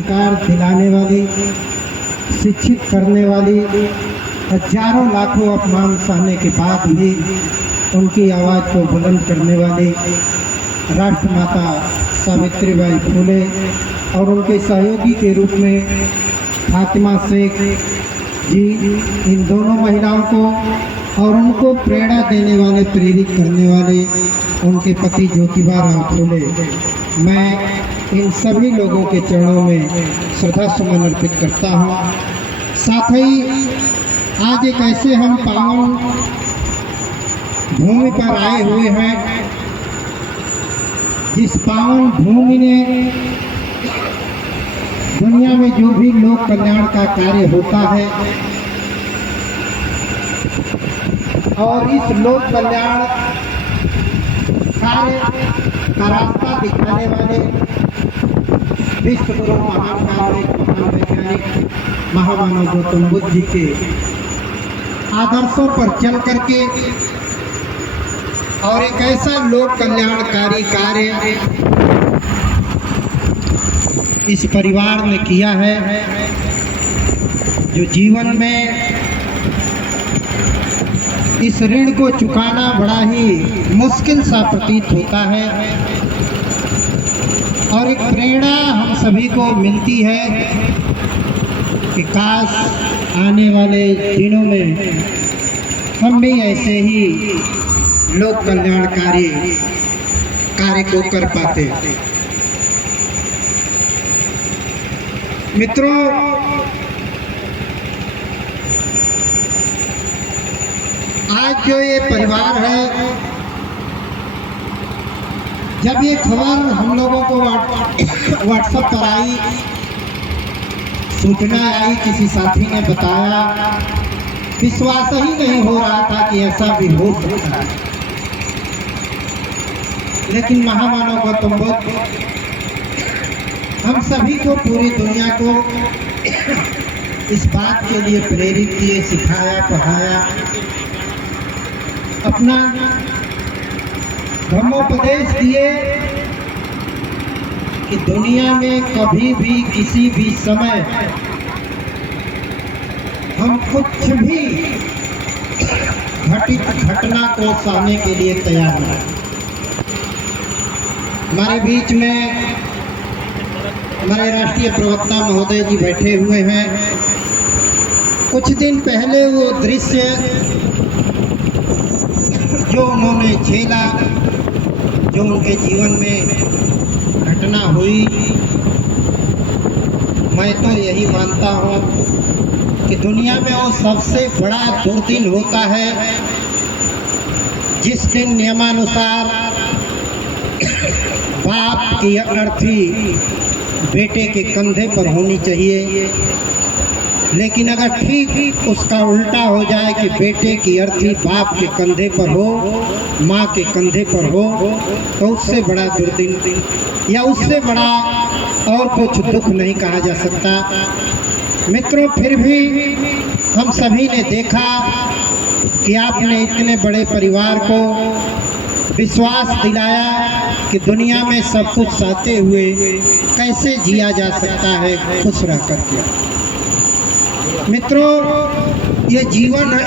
अधिकार दिलाने वाली, शिक्षित करने वाली, हजारों लाखों अपमान सहने के बाद भी उनकी आवाज़ को बुलंद करने वाली राष्ट्रमाता सावित्रीबाई फुले और उनके सहयोगी के रूप में फातिमा शेख जी, इन दोनों महिलाओं को और उनको प्रेरणा देने वाले, प्रेरित करने वाले उनके पति ज्योतिबा राव फुले, मैं इन सभी लोगों के चरणों में श्रद्धा सुमन अर्पित करता हूँ। साथ ही आज एक ऐसे हम पावन भूमि पर आए हुए हैं जिस पावन भूमि ने दुनिया में जो भी लोक कल्याण का कार्य होता है और इस लोक कल्याण कार्य का रास्ता दिखाने वाले विश्व गुरु महान कारुणिक, महान वैज्ञानिक, महामानव गौतम बुद्ध जी के आदर्शों पर चल करके और एक ऐसा लोक कल्याणकारी कार्य इस परिवार ने किया है जो जीवन में इस ऋण को चुकाना बड़ा ही मुश्किल सा प्रतीत होता है और एक प्रेरणा हम सभी को मिलती है कि काश आने वाले दिनों में हम भी ऐसे ही लोक कल्याणकारी कार्य को कर पाते। मित्रों, आज जो ये परिवार है, जब ये खबर हम लोगों को व्हाट्सएप पर आई, सूचना आई, किसी साथी ने बताया, विश्वास ही नहीं हो रहा था कि ऐसा भी हो सकता है। लेकिन महामानव गौतम बुद्ध हम सभी को, पूरी दुनिया को इस बात के लिए प्रेरित किए, सिखाया, पढ़ाया, अपना धर्मोपदेश दिए कि दुनिया में कभी भी किसी भी समय हम कुछ भी घटित घटना को सहने के लिए तैयार हैं। हमारे बीच में हमारे राष्ट्रीय प्रवक्ता महोदय जी बैठे हुए हैं। कुछ दिन पहले वो दृश्य जो उन्होंने झेला, जो उनके जीवन में घटना हुई, मैं तो यही मानता हूँ कि दुनिया में वो सबसे बड़ा दुर्दिन होता है जिस दिन नियमानुसार बाप की अर्थी बेटे के कंधे पर होनी चाहिए, लेकिन अगर ठीक उसका उल्टा हो जाए कि बेटे की अर्थी बाप के कंधे पर हो, माँ के कंधे पर हो, तो उससे बड़ा दुर्दिन या उससे बड़ा और कुछ दुख नहीं कहा जा सकता। मित्रों, फिर भी हम सभी ने देखा कि आपने इतने बड़े परिवार को विश्वास दिलाया कि दुनिया में सब कुछ सहते हुए कैसे जिया जा सकता है खुश रह करके। मित्रों, ये जीवन है,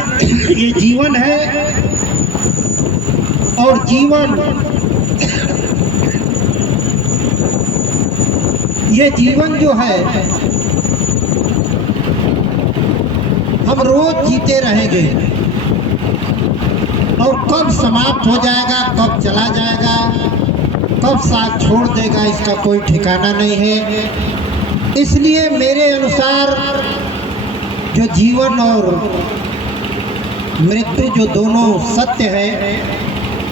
ये जीवन है और ये जीवन जो है हम रोज जीते रहेंगे और कब समाप्त हो जाएगा, कब चला जाएगा, कब साथ छोड़ देगा, इसका कोई ठिकाना नहीं है। इसलिए मेरे अनुसार जो जीवन और मृत्यु जो दोनों सत्य है,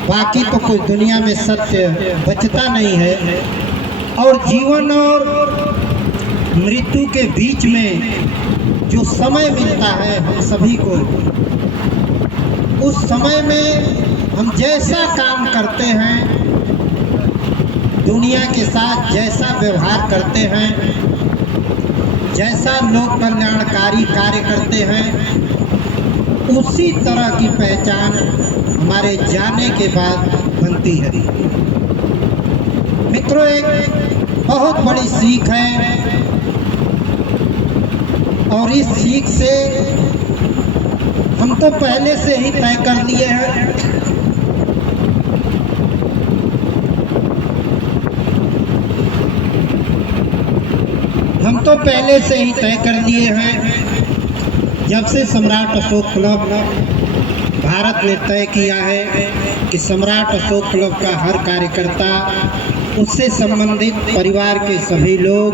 बाकी तो कोई दुनिया में सत्य बचता नहीं है। और जीवन और मृत्यु के बीच में जो समय मिलता है हम सभी को, उस समय में हम जैसा काम करते हैं, दुनिया के साथ जैसा व्यवहार करते हैं, जैसा लोक कल्याणकारी कार्य करते हैं, उसी तरह की पहचान हमारे जाने के बाद बनती है। मित्रों, एक बहुत बड़ी सीख है और इस सीख से हम तो पहले से ही तय कर लिए हैं जब से सम्राट अशोक क्लब भारत ने तय किया है कि सम्राट अशोक क्लब का हर कार्यकर्ता, उससे संबंधित परिवार के सभी लोग,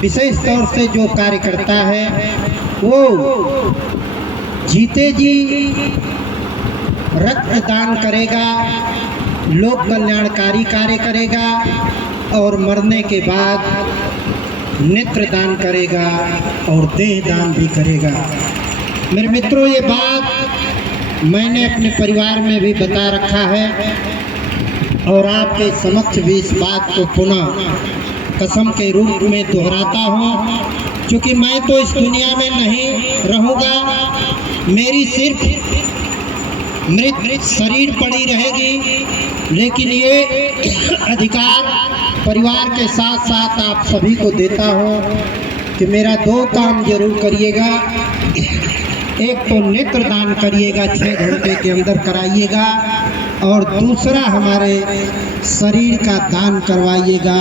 विशेष तौर से जो कार्यकर्ता है वो जीते जी रक्तदान करेगा, लोक कल्याणकारी कार्य करेगा और मरने के बाद नेत्रदान करेगा और देह दान भी करेगा। मेरे मित्रों, ये बात मैंने अपने परिवार में भी बता रखा है और आपके समक्ष भी इस बात को पुनः कसम के रूप में दोहराता हूँ, क्योंकि मैं तो इस दुनिया में नहीं रहूँगा, मेरी सिर्फ मृत शरीर पड़ी रहेगी, लेकिन ये अधिकार परिवार के साथ साथ आप सभी को देता हूँ कि मेरा 2 काम जरूर करिएगा। एक तो नेत्रदान करिएगा, 6 घंटे के अंदर कराइएगा, और दूसरा हमारे शरीर का दान करवाइएगा,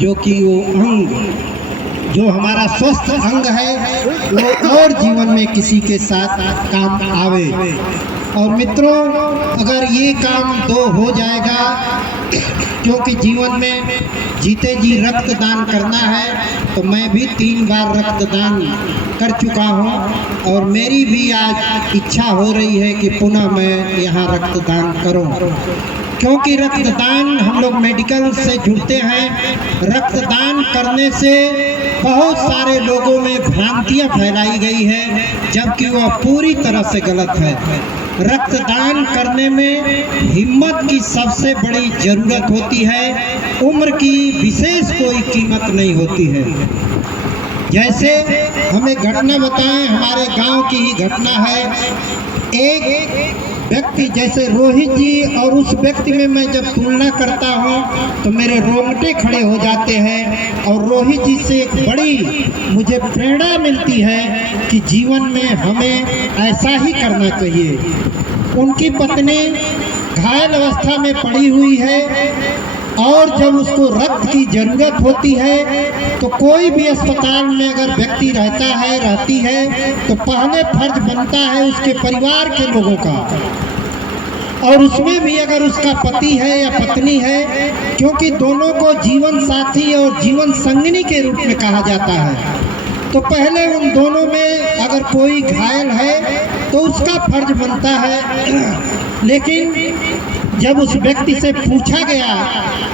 जो कि वो अंग जो हमारा स्वस्थ अंग है वो और जीवन में किसी के साथ काम आवे। और मित्रों, अगर ये काम 2 हो जाएगा, क्योंकि जीवन में जीते जी रक्तदान करना है, तो मैं भी 3 बार रक्तदान कर चुका हूँ और मेरी भी आज इच्छा हो रही है कि पुनः मैं यहाँ रक्तदान करूँ, क्योंकि रक्तदान हम लोग मेडिकल से जुड़ते हैं। रक्तदान करने से बहुत सारे लोगों में भ्रांतियाँ फैलाई गई है, जबकि वह पूरी तरह से गलत है। रक्तदान करने में हिम्मत की सबसे बड़ी ज़रूरत होती है, उम्र की विशेष कोई कीमत नहीं होती है। जैसे हमें घटना बताएं, हमारे गांव की ही घटना है। एक व्यक्ति जैसे रोहित जी और उस व्यक्ति में मैं जब तुलना करता हूँ तो मेरे रोंगटे खड़े हो जाते हैं, और रोहित जी से एक बड़ी मुझे प्रेरणा मिलती है कि जीवन में हमें ऐसा ही करना चाहिए। उनकी पत्नी घायल अवस्था में पड़ी हुई है और जब उसको रक्त की ज़रूरत होती है तो कोई भी अस्पताल में अगर व्यक्ति रहती है तो पहले फर्ज बनता है उसके परिवार के लोगों का, और उसमें भी अगर उसका पति है या पत्नी है, क्योंकि दोनों को जीवन साथी और जीवन संगिनी के रूप में कहा जाता है, तो पहले उन दोनों में अगर कोई घायल है तो उसका फर्ज बनता है। लेकिन जब उस व्यक्ति से पूछा गया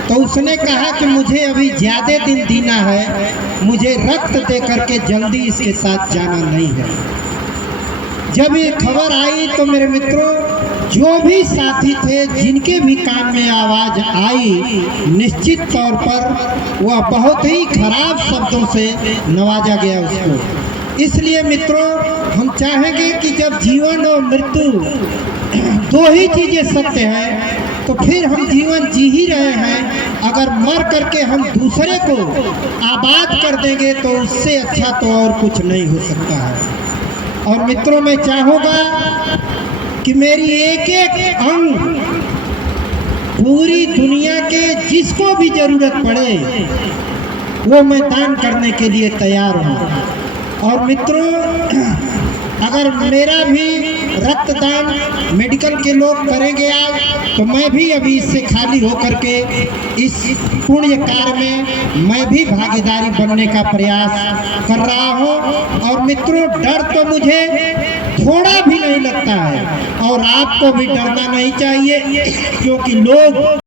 तो उसने कहा कि मुझे अभी ज़्यादा दिन जीना है, मुझे रक्त दे करके जल्दी इसके साथ जाना नहीं है। जब ये खबर आई तो मेरे मित्रों, जो भी साथी थे, जिनके भी कान में आवाज़ आई, निश्चित तौर पर वह बहुत ही खराब शब्दों से नवाजा गया उसको। इसलिए मित्रों, हम चाहेंगे कि जब जीवन और मृत्यु 2 ही चीज़ें सत्य हैं, तो फिर हम जीवन जी ही रहे हैं। अगर मर करके हम दूसरे को आबाद कर देंगे तो उससे अच्छा तो और कुछ नहीं हो सकता है। और मित्रों, मैं चाहूँगा कि मेरी एक अंग पूरी दुनिया के जिसको भी ज़रूरत पड़े वो मैं दान करने के लिए तैयार हूँ। और मित्रों, अगर मेरा भी रक्तदान मेडिकल के लोग करेंगे आज, तो मैं भी अभी इससे खाली होकर के इस पुण्य कार्य में मैं भी भागीदारी बनने का प्रयास कर रहा हूँ। और मित्रों, डर तो मुझे थोड़ा भी नहीं लगता है और आपको भी डरना नहीं चाहिए, क्योंकि लोग